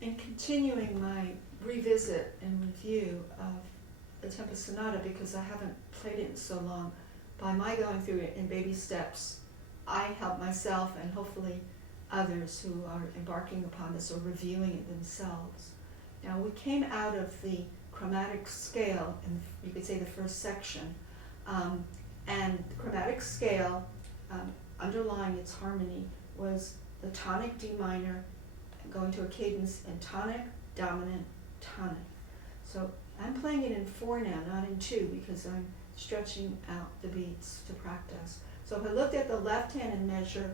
In continuing my revisit and review of the Tempest Sonata, because I haven't played it in so long, by my going through it in baby steps, I help myself and hopefully others who are embarking upon this or reviewing it themselves. Now, we came out of the chromatic scale, in, you could say, the first section, and the chromatic scale, underlying its harmony, was the tonic D minor going to a cadence in tonic, dominant, tonic. So I'm playing it in 4 now, not in 2, because I'm stretching out the beats to practice. So if I looked at the left hand and measure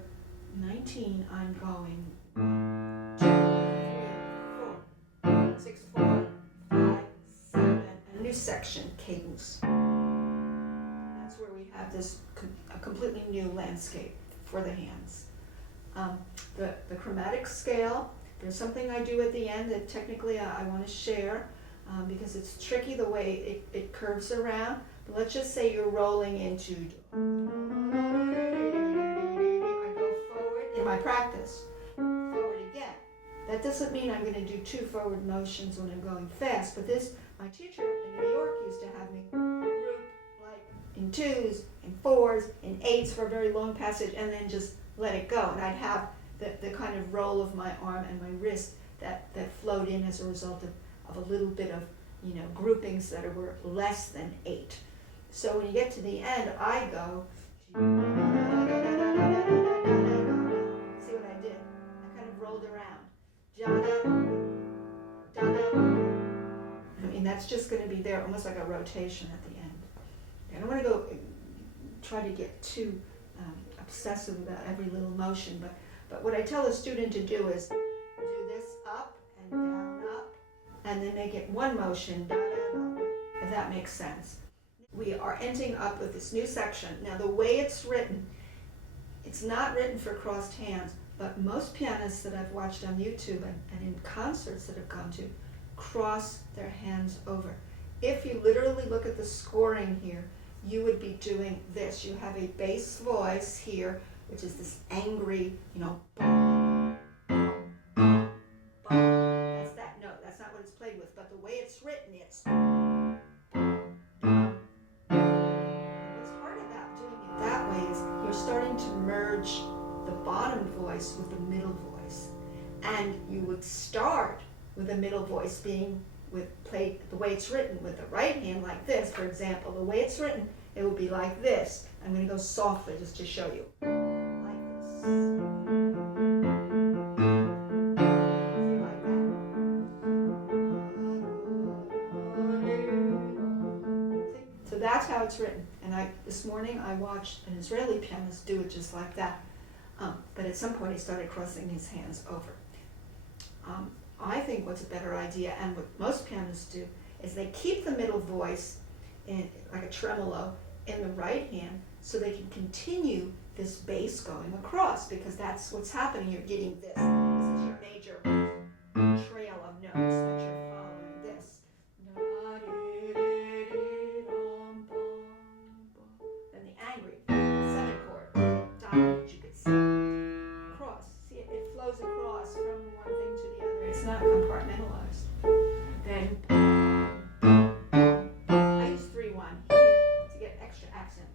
19, I'm going 1, 2, 3, 4, 6, 4, 5, 7, and a new section, cadence. That's where we have this a completely new landscape for the hands. The chromatic scale, there's something I do at the end that technically I want to share because it's tricky the way it curves around. But let's just say you're rolling into, I go forward in my practice, forward again. That doesn't mean I'm going to do 2 forward motions when I'm going fast, but this, my teacher in New York used to have me group like in 2s, in 4s, in 8s for a very long passage, and then just let it go. And I'd have the kind of roll of my arm and my wrist that flowed in as a result of a little bit of, groupings that were less than 8. So when you get to the end, I go, see what I did? I kind of rolled around. I mean, that's just going to be there, almost like a rotation at the end. I don't want to go try to get too obsessive about every little motion, but what I tell a student to do is do this up and down, up, and then make it one motion, da, da, da, if that makes sense. We are ending up with this new section. Now, the way it's written, it's not written for crossed hands, but most pianists that I've watched on YouTube and in concerts that I've gone to cross their hands over. If you literally look at the scoring here, you would be doing this. You have a bass voice here, which is this angry, boom, boom, boom, boom. That's that note. That's not what it's played with, but the way it's written, it's boom, boom, boom. What's hard about doing it that way is you're starting to merge the bottom voice with the middle voice. And you would start with the middle voice being played the way it's written with the right hand like this, for example. The way it's written, it would be like this. I'm going to go softly just to show you. Like this. See, like that. See? So that's how it's written. And this morning I watched an Israeli pianist do it just like that. But at some point he started crossing his hands over. I think what's a better idea, and what most pianists do, is they keep the middle voice in like a tremolo in the right hand so they can continue this bass going across, because that's what's happening. You're getting this. This is your major trail of notes that you're following. This. Then the angry 7th chord, dominant, you could see. Cross. See, it flows across from one thing to the other. It's not compartmentalized. Then I use 3-1 here to get extra accent.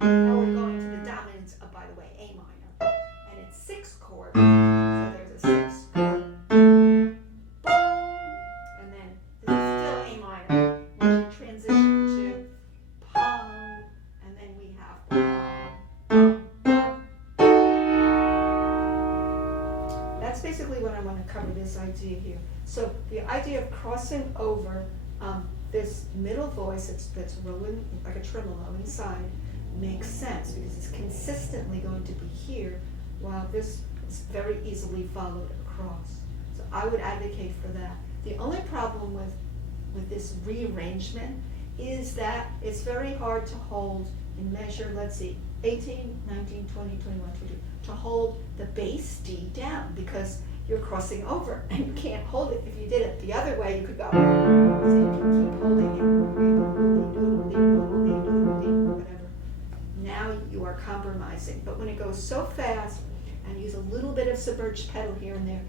Now we're going to the dominant, by the way, A minor. And it's 6th chord. So there's a 6th chord. And then this is still A minor, which you transition to pum, and then we have pum, pum, pum. That's basically what I want to cover, this idea here. So the idea of crossing over this middle voice that's rolling like a tremolo inside makes sense, because it's consistently going to be here while this is very easily followed across. So I would advocate for that. The only problem with this rearrangement is that it's very hard to hold and measure, let's see, 18, 19, 20, 21, 22, to hold the bass D down, because you're crossing over and you can't hold it. If you did it the other way, you could go, so you can keep holding it, whatever. Now you are compromising. But when it goes so fast and use a little bit of submerged pedal here and there,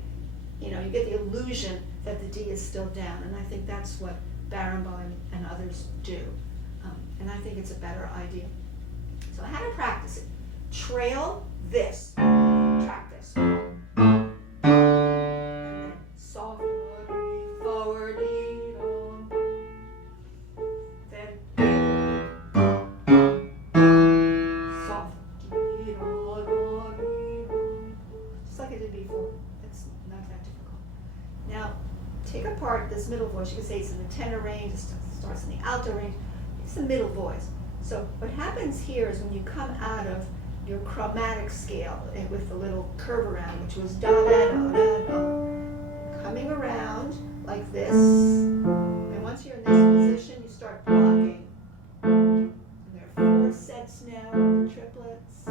you get the illusion that the D is still down, and I think that's what Barenboim and others do, and I think it's a better idea. So how to practice it? Trail this, track this, and then soft, forward, then soft, just like I did before. It's not that difficult. Now, take apart this middle voice. You can say it's in the tenor range, it starts in the alto range. It's the middle voice. So what happens here is when you come out of your chromatic scale with the little curve around, which was da da da da da, coming around like this, and once you're in this position, you start blocking. And there are 4 sets now of the triplets.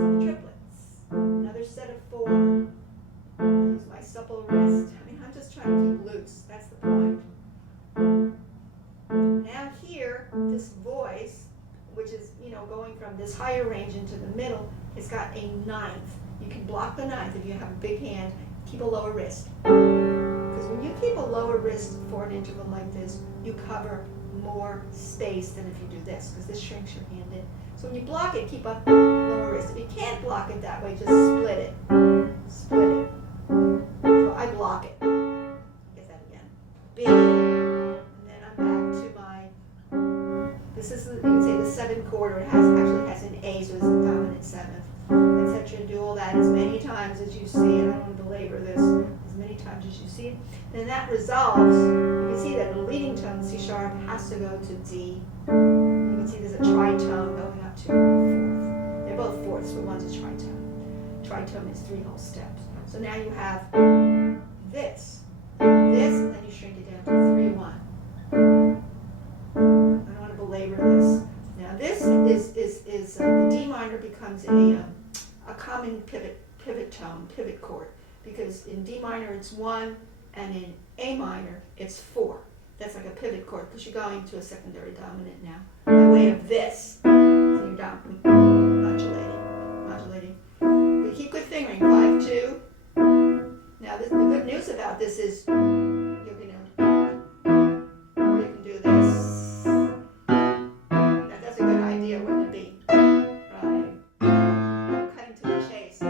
Another set of 4. I use my supple wrist. I'm just trying to keep loose. That's the point. Now here, this voice, which is, going from this higher range into the middle, it's got a 9th. You can block the 9th if you have a big hand. Keep a lower wrist. Because when you keep a lower wrist for an interval like this, you cover more space than if you do this, because this shrinks your hand in. So when you block it, keep a lower wrist. If you can't block it that way, just split it. Split it. So I block it. Get that again. Big. And then I'm back to my, this is, you can say the 7th chord, or it actually has an A, so it's the dominant 7th, etc. Do all that as many times as you see it. I don't want to belabor this. As many times as you see it. Then that resolves. You can see that the leading tone, C sharp, has to go to D. You can see there's a tritone going up to a 4th. They're both 4ths, but one's a tritone. Tritone is 3 whole steps. So now you have this, and then you shrink it down to 3-1. I don't want to belabor this. Now this is the D minor becomes a common pivot tone, pivot chord, because in D minor it's 1, and in A minor it's 4. That's like a pivot chord because you're going to a secondary dominant now by way of this. So you're down, modulating. But keep good fingering. 5-2. Now the good news about this is you can do this. Now that's a good idea, wouldn't it be? Right. Cutting to the chase.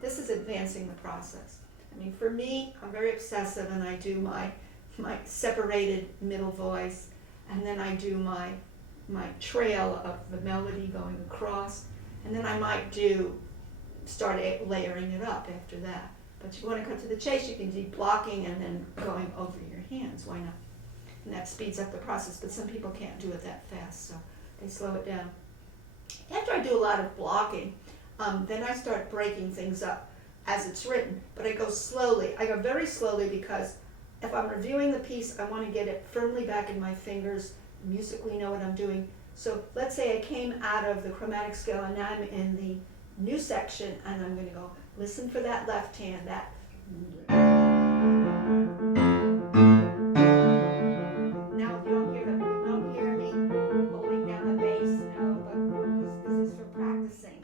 This is advancing the process. For me, I'm very obsessive, and I do my separated middle voice, and then I do my trail of the melody going across, and then I might start layering it up after that. But you want to cut to the chase, you can do blocking and then going over your hands. Why not? And that speeds up the process, but some people can't do it that fast, so they slow it down. After I do a lot of blocking, then I start breaking things up as it's written, but I go slowly. I go very slowly because if I'm reviewing the piece, I want to get it firmly back in my fingers, musically know what I'm doing. So let's say I came out of the chromatic scale and now I'm in the new section, and I'm going to go, listen for that left hand, that. Now if you don't hear me holding down the bass, no, but this is for practicing.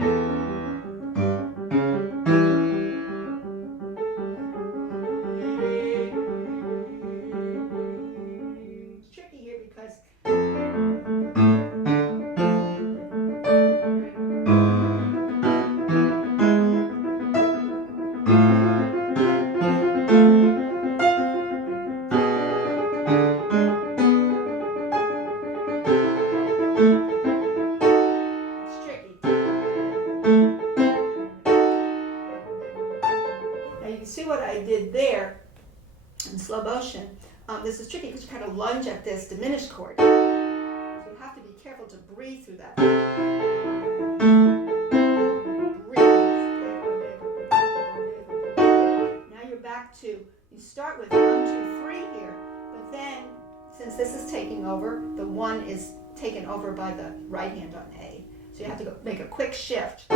It's tricky here because slow motion. This is tricky because you kind of lunge at this diminished chord. So you have to be careful to breathe through that. Breathe. Now you're back to, you start with 1, 2, 3 here, but then, since this is taking over, the 1 is taken over by the right hand on A. So you have to go make a quick shift.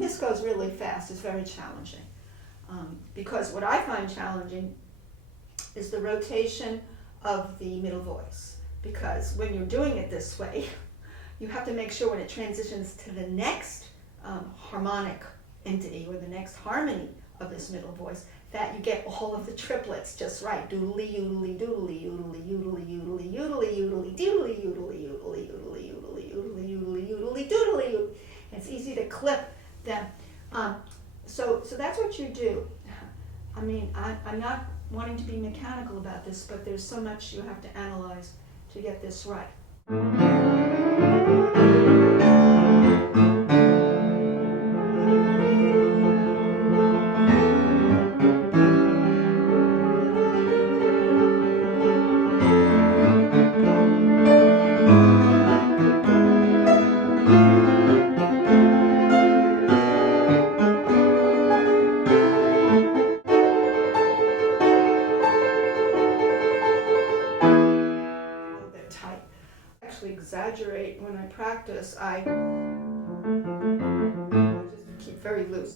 This goes really fast. It's very challenging because what I find challenging is the rotation of the middle voice. because when you're doing it this way, you have to make sure when it transitions to the next harmonic entity or the next harmony of this middle voice, that you get all of the triplets just right. Doodly, yoodly, doodly, yoodly, yoodly, yoodly, yoodly, yoodly, doodly, yoodly, yoodly, yoodly, yoodly, yoodly, yoodly, yoodly, doodly, yoodly. It's easy to clip them. So that's what you do. I mean, I'm not wanting to be mechanical about this, but there's so much you have to analyze to get this right. Exaggerate when I practice. I just keep very loose.